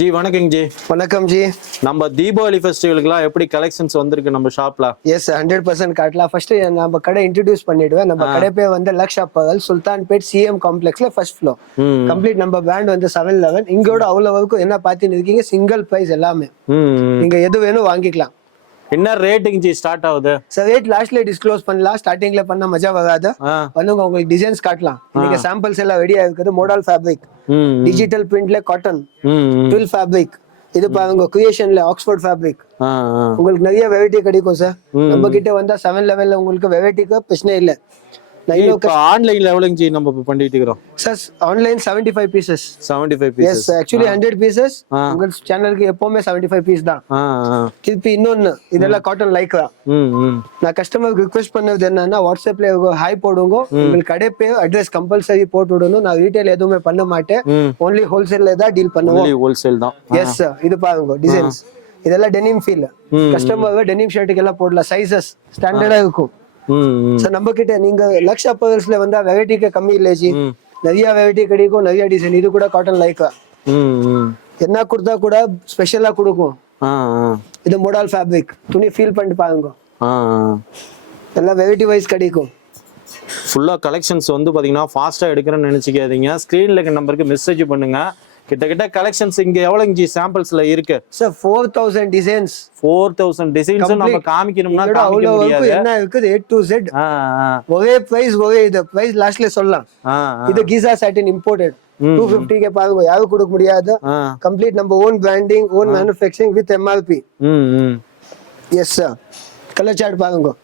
G வணக்கம் G. வணக்கம் G. நம்ம தீபாவளி ஃபெஸ்டிவலுக்குலாம் எப்படி கலெக்ஷன்ஸ் வந்திருக்கு நம்ம ஷாப்ல? எஸ் 100% காட்டலாம். ஃபர்ஸ்ட் நம்ம கடை இன்ட்ரோடியூஸ் பண்ணிடுவேன். நம்ம கடை பேர் வந்து லக்ஷ் அப்பகல், சுல்தான்பேட் சிஎம் காம்ப்ளெக்ஸ்ல ஃபர்ஸ்ட் ஃப்ளோர். கம்ப்ளீட் நம்ம பிராண்ட் வந்து 711. இங்கோட அவ்வளவுக்கு என்ன பார்த்துன்னு இருக்கீங்க, சிங்கிள் பிரைஸ் எல்லாமே. நீங்க எது வேணும் வாங்கிக்கலாம். என்ன ரேட்டுங்க ஜி ஸ்டார்ட் ஆகுது? சார் ரேட் லாஸ்ட்ல டிஸ்க்ளோஸ் பண்ணலாம். ஸ்டார்டிங்ல பண்ண மஜா வராது. வந்து உங்களுக்கு டிசைன்ஸ் காட்டலாம். நீங்க சாம்பிள்ஸ் எல்லாம் ரெடியா இருக்குது. மாடல் ஃபேப்ரிக், டிஜிட்டல் பிரிண்ட்ல காட்டன், ட்வில் ஃபேப்ரிக். இது பாருங்க கிரியேஷன்ல ஆக்ஸ்போர்ட் ஃபேப்ரிக். உங்களுக்கு நிறைய வெரைட்டி கிடைக்கும் சார். நம்ம கிட்ட வந்தா 711ல உங்களுக்கு வெரைட்டிக்கு பிரச்சனை இல்லை. ஆன்லைன்ல எவ்வளவு ஜி நம்ம பண்ணிட்டு இருக்கோம்? Sir online 75 pieces. 75 pieces. Yes actually 100 pieces. உங்க சேனலுக்கு எப்பவுமே 75 பீஸ் தான். திருப்பி இன்னொன்னு, இதெல்லாம் காட்டன் லைக்ரா. நான் கஸ்டமருக்கு ரிக்வெஸ்ட் பண்ணது என்னன்னா, வாட்ஸ்அப்ல ஹாய் போடுங்க, உங்களுக்கு கடை பேர் அட்ரஸ் கம்பல்சரி போட்டு விடணும். நான் ரீட்டைல் எதுவுமே பண்ண மாட்டேன். ஒன்லி ஹோல்சேல்ல தான் டீல் பண்ணுவோம். ஹோல்சேல் தான். Yes sir. இது பாருங்க டிசைன்ஸ், இதெல்லாம் டெனிம் ஃபீல். கஸ்டமர் டெனிம் ஷர்ட்டுக்கு எல்லாம் போடலாம். சைஸஸ் ஸ்டாண்டர்டா இருக்கும். சார் நம்ம கிட்ட நீங்க லக்ஷ் அப்பகல்ஸ்ல வந்தா வெரைட்டிக்கு கம்மி இல்லை ஜி. நிறைய வெரைட்டி கிடைக்கும், நிறைய டிசைன். இது கூட காட்டன் லைக்கா. என்ன கொடுத்தா கூட ஸ்பெஷலா கொடுக்கும். இது மாடல் ஃபேப்ரிக். துணி ஃபீல் பண்ணிட்டு பாருங்க. எல்லாம் வெரைட்டி வைஸ் கிடைக்கும். ஃபுல்லா கலெக்ஷன்ஸ் வந்து பாத்தீங்கன்னா ஃபாஸ்டா எடுக்கிறேன்னு நினைச்சுக்காதீங்க. ஸ்கிரீன்ல இருக்க நம்பருக்கு மெசேஜ் பண்ணுங்க. கிட்ட கலெக்ஷன்ஸ் இங்க எவ்வளவு ஜி சாம்பிள்ஸ்ல இருக்கு? Sir 4000 designs. 4000 டிசைன்ஸ் நம்ம காமிக்கணும்னா காமிக்க முடியாது. என்ன இருக்குது A to Z. ஒரே பிரைஸ், ஒரே இது பிரைஸ் லாஸ்ட்ல சொல்லலாம். இது கீசா சாட்டின் இம்போர்ட்டட் 250 கே பாருங்க. யாரும் கொடுக்க முடியாது. கம்ப்ளீட் நம்ம own branding, own manufacturing with MRP. Yes sir. Colour chart பாருங்க.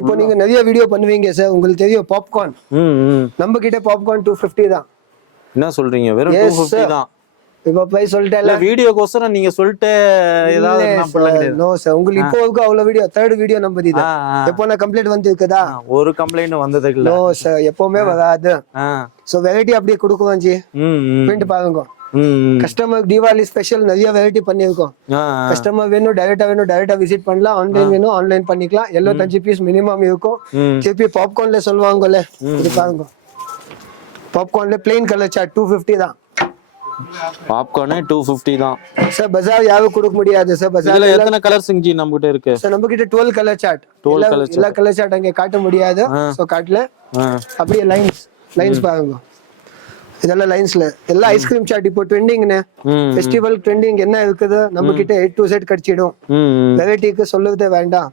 இப்போ நீங்க நிறைய வீடியோ பண்ணுவீங்க சார், உங்களுக்கு தெரியும் பாப்கார்ன். நம்ம கிட்ட பாப்கார்ன் 250 தான். என்ன சொல்றீங்க? வெறும் 250 தான். இப்போ பிரைஸ் சொல்லிட்டேல. வீடியோக்கோசரம் நீங்க சொல்லிட்டு ஏதாவது நான் பண்ணல. No sir. உங்களுக்கு இப்போ அவ்வளவு வீடியோ, தேர்ட் வீடியோ நம்ம இது. எப்போ நான் கம்ப்ளைண்ட் வந்து இருக்குதா? ஒரு கம்ப்ளைண்ட் வந்தது இல்ல. நோ சார், எப்பவுமே வராது. சோ வெரைட்டி அப்படியே கொடுக்குவோம் ஜி. பிரிண்ட் பாருங்க. கஸ்டமர் தீபாவளி ஸ்பெஷல் நிறைய வெரைட்டி பண்ணிருக்கோம். கஸ்டமர் வேணும் டைரக்டா விசிட் பண்ணலாம். ஆன்லைன் வேணும் ஆன்லைன் பண்ணிக்கலாம். 75 பீஸ் மினிமம் இருக்கும். திருப்பி பாப்கார்ன்ல சொல்லுவாங்கல்ல, இது பாருங்க. பாப்கார்ன்ல பிளெயின் கலர் சார்ட் 250 தான். பாப்கார்னே 250 தான் சார். பஜார் யாரும் கொடுக்க முடியாது சார். பஜார்ல எத்தனை கலர்ஸ் இங்க நம்ம கிட்ட இருக்கு? சார் நம்ம கிட்ட 12 கலர் சார்ட். எல்லா கலர் சார்ட் அங்க காட்ட முடியாது. சோ காட்டல. அப்படியே லைன்ஸ் பாருங்க. இதெல்லாம் லைன்ஸ்ல எல்லாம் ஐஸ்கிரீம் சார்ட். இப்போ ட்ரெண்டிங்னே ஃபெஸ்டிவல் ட்ரெண்டிங் என்ன இருக்குது நம்ம கிட்ட A to Z கிடைச்சிடும். வெரைட்டிக்கு சொல்லவே வேண்டாம்.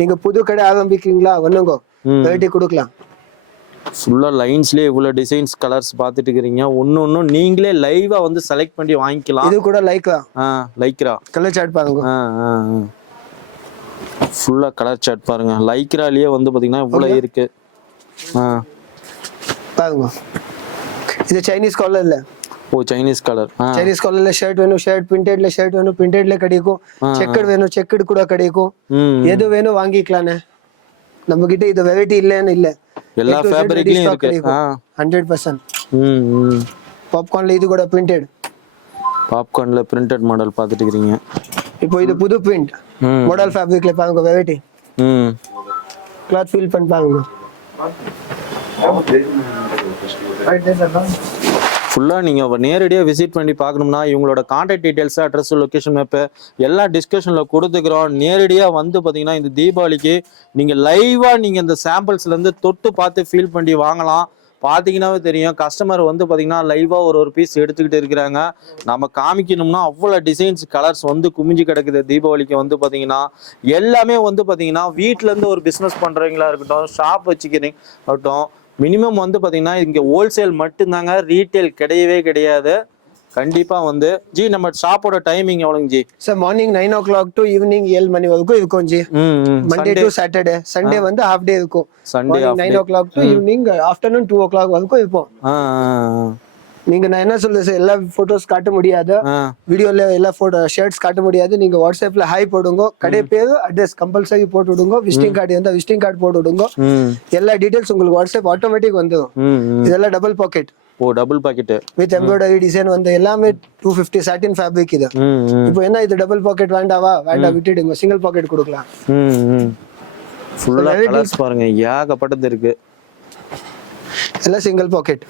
நீங்க புது கடை ஆரம்பிக்கிறீங்களா, வந்துங்க வெரைட்டி கொடுக்கலாம். ஃபுல்லா லைன்ஸ்லயே இவ்வளவு டிசைன்ஸ் கலர்ஸ் பாத்துட்டு இருக்கீங்க. ஒன்னு நீங்களே லைவா வந்து செலக்ட் பண்ணி வாங்கிக்கலாம். இது கூட லைக்ரா கலர் சார்ட் பாருங்க. ஃபுல்லா கலர் சார்ட் பாருங்க. லைக்ராலயே வந்து பாத்தீங்கன்னா இவ்வளவு இருக்கு. பாருங்க. இது சைனீஸ் கலர் இல்ல. ஓ சைனீஸ் கலர். சைனீஸ் கலர்ல ஷர்ட் வேணும், ஷர்ட் பிரிண்டட்ல ஷர்ட் வேணும், பிரிண்டட்ல கிடைக்கும். செக்கட் வேணும், செக்கட் கூட கிடைக்கும். எது வேணும் வாங்கிக்கலானே. நம்ம கிட்ட இது வெரைட்டி இல்லன்னு இல்ல, எல்லா ஃபேப்ரிக்லயும் இருக்கு. 100%. பாப்கார்ன்ல இது கூட பிரிண்டட். பாப்கார்ன்ல பிரிண்டட் மாடல் பாத்துட்டு இருக்கீங்க. இப்போ இது புது பிரிண்ட் மாடல் ஃபேப்ரிக்ல பாருங்க வெரைட்டி. கிளாத் ஃபீல் பண்ணி பாருங்க. ஃபுல்லா நீங்க நேரடியா விசிட் பண்ணி பார்க்கணும்னா இவங்களோட contact details, address, location map எல்லாம் டிஸ்கஷன்ல கொடுத்துக்கிறோம். நேரடியா வந்து பாத்தீங்கன்னா இந்த தீபாவளிக்கு நீங்க லைவா நீங்க இந்த சாம்பிள்ஸ்ல இருந்து தொட்டு பார்த்து ஃபீல் பண்ணி வாங்கலாம். பாத்தீங்கன்னாவே தெரியும். கஸ்டமர் வந்து பாத்தீங்கன்னா லைவா ஒரு பீஸ் எடுத்துக்கிட்டு இருக்கிறாங்க. நம்ம காமிக்கணும்னா அவ்வளவு டிசைன்ஸ் கலர்ஸ் வந்து குமிஞ்சு கிடக்குது. தீபாவளிக்கு வந்து பாத்தீங்கன்னா எல்லாமே வந்து பாத்தீங்கன்னா வீட்டுல இருந்து ஒரு பிசினஸ் பண்றவங்களா இருக்கட்டும், ஷாப் வச்சுக்கிறீங்க இருக்கட்டும், மினிமம் வந்து பாத்தீங்கன்னா இங்க ஹோல்சேல் மட்டும்தாங்க, ரீட்டைல் கிடையவே கிடையாது. கண்டிப்பா வந்து ஜி நம்ம ஷாப்போட டைமிங் எவ்வளவுங்க ji? Sir morning 9 o'clock to evening 7 மணி வரைக்கும் இருக்கும் ji. Monday to Saturday. Sunday வந்து ஹாஃப் டே இருக்கும். Sunday 9 o'clock to evening afternoon 2 o'clock வரைக்கும் இருக்கும். நீங்க நான் என்ன சொல்றது சார், எல்லா போட்டோஸ் காட்ட முடியாது, வீடியோல எல்லா போட்டோ ஷர்ட்ஸ் காட்ட முடியாது. நீங்க வாட்ஸ்அப்ல ஹாய் போடுங்க, கடை பேரு அட்ரஸ் கம்பல்சரி போட்டு விடுங்க. விசிட்டிங் கார்டு இருந்தா விசிட்டிங் கார்டு போட்டு விடுங்க. எல்லா டீடைல்ஸ் உங்களுக்கு வாட்ஸ்அப் ஆட்டோமேட்டிக் வந்துடும். இதெல்லாம் double pocket. Oh double pocket with embroidery design வந்து எல்லாமே 250 சாட்டின் ஃபேப்ரிக் இது. இப்போ என்ன இது டபுள் பாக்கெட் வேண்டாவா? வேண்டாம் விட்டுடுங்க, சிங்கிள் பாக்கெட் கொடுக்கலாம். ஃபுல்லா கலர்ஸ் பாருங்க, ஏகப்பட்டது இருக்கு. எல்லாம் single pocket.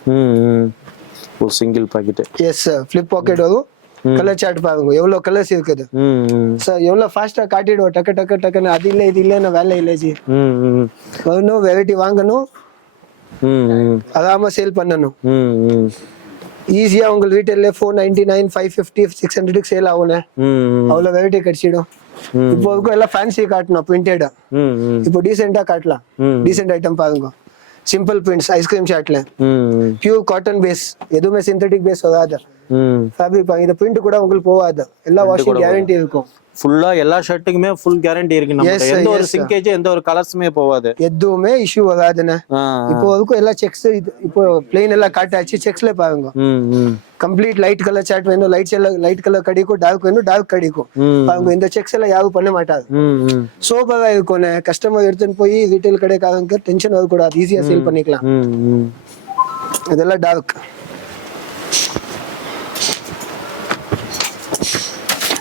Oh single pocket. Yes sir, flip pocket வரும். கலர் சார்ட் பாருங்க எவ்வளவு கலர்ஸ் இருக்குது சார். எவ்வளவு ஃபாஸ்டா காட்டிடுவோம் டக்கு டக்கு டக்குன்னு. அது இல்லை இது இல்லைன்னு வேலை இல்லை ஜி. வரணும் வெரைட்டி வாங்கணும், அதாம சேல் பண்ணணும். ஈஸியா உங்க ரீட்டைல்ல 499 550 600 சேல் ஆகும்னே. அவ்வளவு வெரைட்டி கிடைச்சிடும். இப்போ எல்லாம் ஃபேன்சி காட்டணும் பிரிண்டட். இப்போ டீசெண்டா காட்டலாம். டீசென்ட் ஐட்டம் பாருங்க. சிம்பிள் பிரிண்ட்ஸ் ஐஸ்கிரீம் சாட்ல பியூர் காட்டன் பேஸ், எதுவுமே சிந்தட்டிக் பேஸ் வராது. ஃபேப்ரிக் பாருங்க, இந்த பிரிண்ட் கூட உங்களுக்கு போகாது. எல்லா வாஷிங் கேரண்டி இருக்கும். ஃபுல்லா எல்லா ஷர்ட்டுக்குமே ஃபுல் கேரண்டி இருக்கு. நமக்கு எந்த ஒரு சிங்கேஜ் எந்த ஒரு கலர்ஸ்மே போகாது, எதுவுமே இஷ்யூ வராதுன்னு. இப்போ வரைக்கும் எல்லா செக்ஸ், இப்போ பிளெயின் எல்லாம் காட்டாச்சு. செக்ஸ்ல பாருங்க கம்ப்ளீட் லைட் கலர் சார்ட் வேணும், லைட் கலர் கிடைக்கும், டார்க் வேணும் டார்க் கிடைக்கும். பாருங்க இந்த செக்ஸ் எல்லாம் யாரும் பண்ண மாட்டாங்க. சோபாவா இருக்கும். கஸ்டமர் எடுத்துன்னு போய் ரீட்டைல் கடைக்காரங்க டென்ஷன் வரக்கூடாது, ஈஸியா சேல் பண்ணிக்கலாம். இதெல்லாம் டார்க்.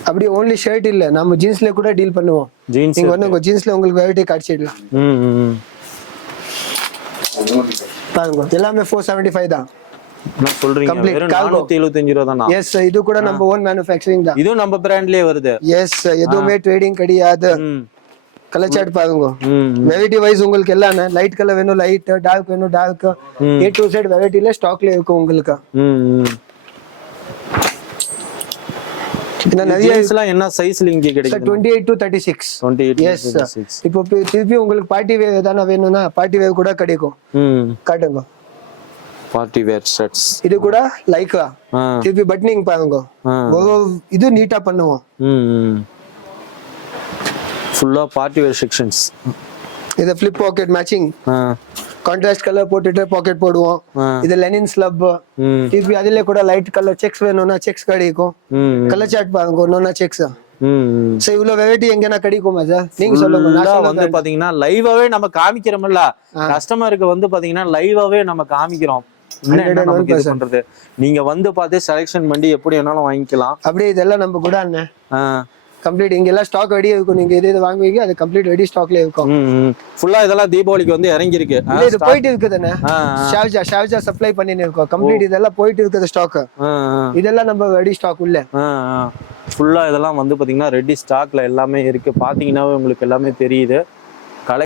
அப்படி ஓன்லி ஷர்ட் இல்ல, நம்ம ஜீன்ஸ்ல கூட டீல் பண்ணுவோம். நீங்க வந்து உங்க ஜீன்ஸ்ல உங்களுக்கு வெரைட்டி காட்சிடலாம். பாருங்க எல்லாமே 475 தான். நான் சொல்றீங்க வெறும் 475 ரூபாய் தானா? எஸ், இது கூட நம்ம ஓன் மேனுஃபேக்சரிங் தான். இது நம்ம பிராண்ட்லயே வருது. எஸ், எதுவுமே ட்ரேடிங் கிடையாது. கலர் சார்ட் பாருங்க, வெரைட்டி வைஸ் உங்களுக்கு எல்லாம் லைட் கலர் வேணும் லைட், டார்க் வேணும் டார்க், A to Z வெரைட்டில ஸ்டாக்ல இருக்கும் உங்களுக்கு. என்ன சைஸ்ல இங்க கிடைக்கும்? 28 to 36. 28 எஸ். இப்போ திருப்பி உங்களுக்கு பார்ட்டி வேர் எதான வேணும்னா பார்ட்டி வேர் கூட கிடைக்கும். காட்டுங்க பார்ட்டி வேர் ஷர்ட்ஸ். இது கூட லைக்ரா. திருப்பி பட்டனிங் பாருங்க, இது நீட்டா பண்ணுவோம். ஃபுல்லா பார்ட்டி வேர் செக்ஷன்ஸ். இது flip pocket matching, contrast colour போட்டுட்டு பாக்கெட் போடுவோம். இது லெனின் ஸ்லப். திருப்பி அதுல கூட லைட் கலர் செக்ஸ் வேணும்னா செக்ஸ் கிடைக்கும். கலர் சார்ட் பாருங்க ஒன்னொன்னா செக்ஸ். சோ இவ்வளவு வெரைட்டி எங்கனா கிடைக்குமா சார்? நீங்க சொல்லுங்க. வந்து பாத்தீங்கன்னா லைவாவே நம்ம காமிக்கிறோம்ல கஸ்டமருக்கு, வந்து பாத்தீங்கன்னா லைவாவே நம்ம காமிக்கிறோம். பண்றது நீங்க வந்து பார்த்து செலக்ஷன் பண்ணி எப்படி வேணாலும் வாங்கிக்கலாம். அப்படியே இதெல்லாம் நம்ம கூட கம்ப்ளீட் இங்க எல்லாம் ஸ்டாக் ரெடி இருக்கும். நீங்க எது வாங்குவீங்க அது கம்ப்ளீட் ரெடி ஸ்டாக்ல இருக்கும். ஃபுல்லா இதெல்லாம் தீபாவளிக்கு வந்து இறங்கி இருக்கு. இது போயிட்டு இருக்குதுண்ணே. ஷார்ஜா சப்ளை பண்ணிட்டு இருக்கோம். கம்ப்ளீட் இதெல்லாம் போயிட்டு இருக்குது ஸ்டாக். இதெல்லாம் நம்ம ரெடி ஸ்டாக் உள்ள. ஃபுல்லா இதெல்லாம் வந்து பாத்தீங்கன்னா ரெடி ஸ்டாக்ல எல்லாமே இருக்கு. பாத்தீங்கன்னா உங்களுக்கு எல்லாமே தெரியுது.